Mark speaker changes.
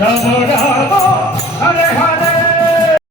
Speaker 1: হরে